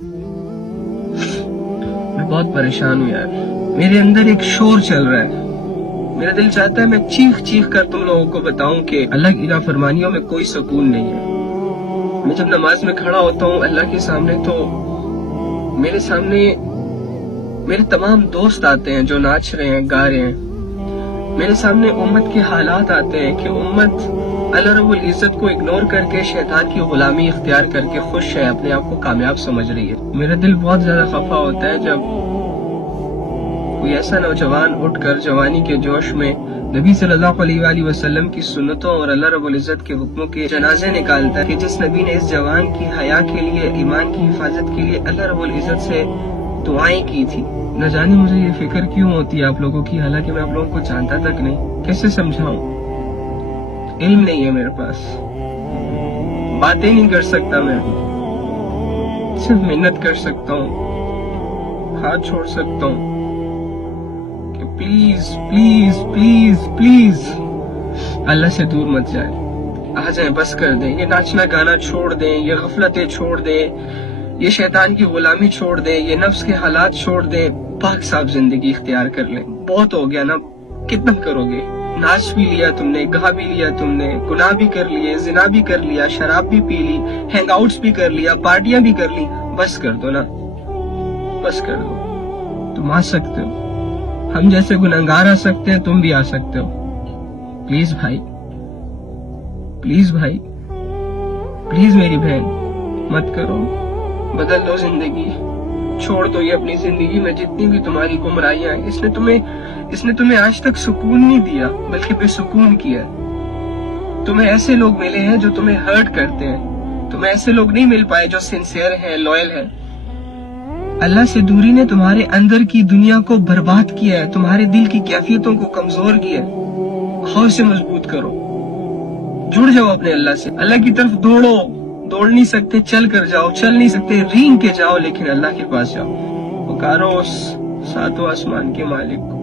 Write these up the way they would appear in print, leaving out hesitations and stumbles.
میں بہت پریشان ہوں یار، میرے اندر ایک شور چل رہا ہے، میرا دل چاہتا ہے میں چیخ چیخ کر تم لوگوں کو بتاؤں کہ اللہ کی نافرمانیوں میں کوئی سکون نہیں ہے۔ میں جب نماز میں کھڑا ہوتا ہوں اللہ کے سامنے تو میرے سامنے میرے تمام دوست آتے ہیں جو ناچ رہے ہیں، گا رہے ہیں، میرے سامنے امت کے حالات آتے ہیں کہ امت اللہ رب العزت کو اگنور کر کے شیطان کی غلامی اختیار کر کے خوش ہے، اپنے آپ کو کامیاب سمجھ رہی ہے۔ میرا دل بہت زیادہ خفا ہوتا ہے جب کوئی ایسا نوجوان اٹھ کر جوانی کے جوش میں نبی صلی اللہ علیہ وآلہ وسلم کی سنتوں اور اللہ رب العزت کے حکموں کے جنازے نکالتا ہے کہ جس نبی نے اس جوان کی حیا کے لیے، ایمان کی حفاظت کے لیے اللہ رب العزت سے دعائیں کی تھی۔ نہ جانے مجھے یہ فکر کیوں ہوتی ہے آپ لوگوں کی، حالانکہ میں آپ لوگوں کو جانتا تک نہیں۔ کیسے سمجھاؤں؟ علم نہیں ہے میرے پاس، باتیں نہیں کر سکتا، میں صرف محنت کر سکتا ہوں، ہاتھ چھوڑ سکتا ہوں کہ پلیز پلیز پلیز پلیز اللہ سے دور مت جائیں، آ جائیں، بس کر دیں، یہ ناچنا گانا چھوڑ دیں، یہ غفلتیں چھوڑ دیں، یہ شیطان کی غلامی چھوڑ دیں، یہ نفس کے حالات چھوڑ دیں، پاک صاف زندگی اختیار کر لیں۔ بہت ہو گیا نا، کتنا کرو گے؟ ناچ بھی لیا تم نے، گا بھی لیا تم نے، گناہ بھی کر لیے، زنا بھی کر لیا، شراب بھی پی لی، ہینگ آؤٹس بھی کر لیا، پارٹیاں بھی کر لی، بس کر دو نا، بس کر دو۔ تم آ سکتے ہو، ہم جیسے گنہگار آ سکتے ہیں، تم بھی آ سکتے ہو۔ پلیز بھائی، پلیز بھائی، پلیز میری بہن، مت کرو، بدل دو زندگی، چھوڑ دو یہ اپنی زندگی میں جتنی بھی تمہاری گمراہیاں ہیں۔ اس نے تمہیں آج تک سکون نہیں دیا بلکہ بے سکون کیا۔ تمہیں ایسے لوگ ملے ہیں جو تمہیں ہرٹ کرتے ہیں، تمہیں ایسے لوگ نہیں مل پائے جو سنسیئر ہیں، لوئل ہیں۔ اللہ سے دوری نے تمہارے اندر کی دنیا کو برباد کیا ہے، تمہارے دل کی کیفیتوں کو کمزور کیا ہے۔ خوف سے مضبوط کرو، جڑ جاؤ اپنے اللہ سے، اللہ کی طرف دوڑو، دوڑ نہیں سکتے چل کر جاؤ، چل نہیں سکتے رینگ کے جاؤ، لیکن اللہ کے پاس جاؤ۔ پکارو اس ساتوں آسمان کے مالک کو،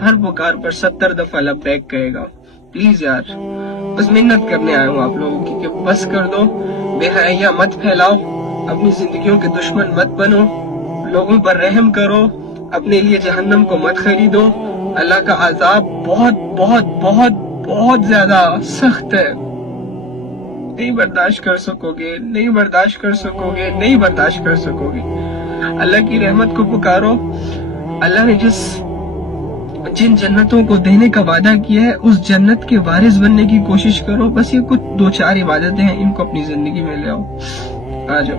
ہر پکار پر 70 دفعہ لبیک کہے گا۔ پلیز یار، بس محنت کرنے آیا ہوں آپ لوگوں کی کہ بس کر دو، بے حیاں مت پھیلاؤ، اپنی زندگیوں کے دشمن مت بنو، لوگوں پر رحم کرو، اپنے لیے جہنم کو مت خریدو۔ اللہ کا عذاب بہت بہت بہت بہت زیادہ سخت ہے، نہیں برداشت کر سکو گے، نہیں برداشت کر سکو گے، نہیں برداشت کر سکو گے۔ اللہ کی رحمت کو پکارو، اللہ نے جن جنتوں کو دینے کا وعدہ کیا ہے اس جنت کے وارث بننے کی کوشش کرو۔ بس یہ کچھ 2-4 عبادتیں ہیں، ان کو اپنی زندگی میں لے آؤ، آ جاؤ۔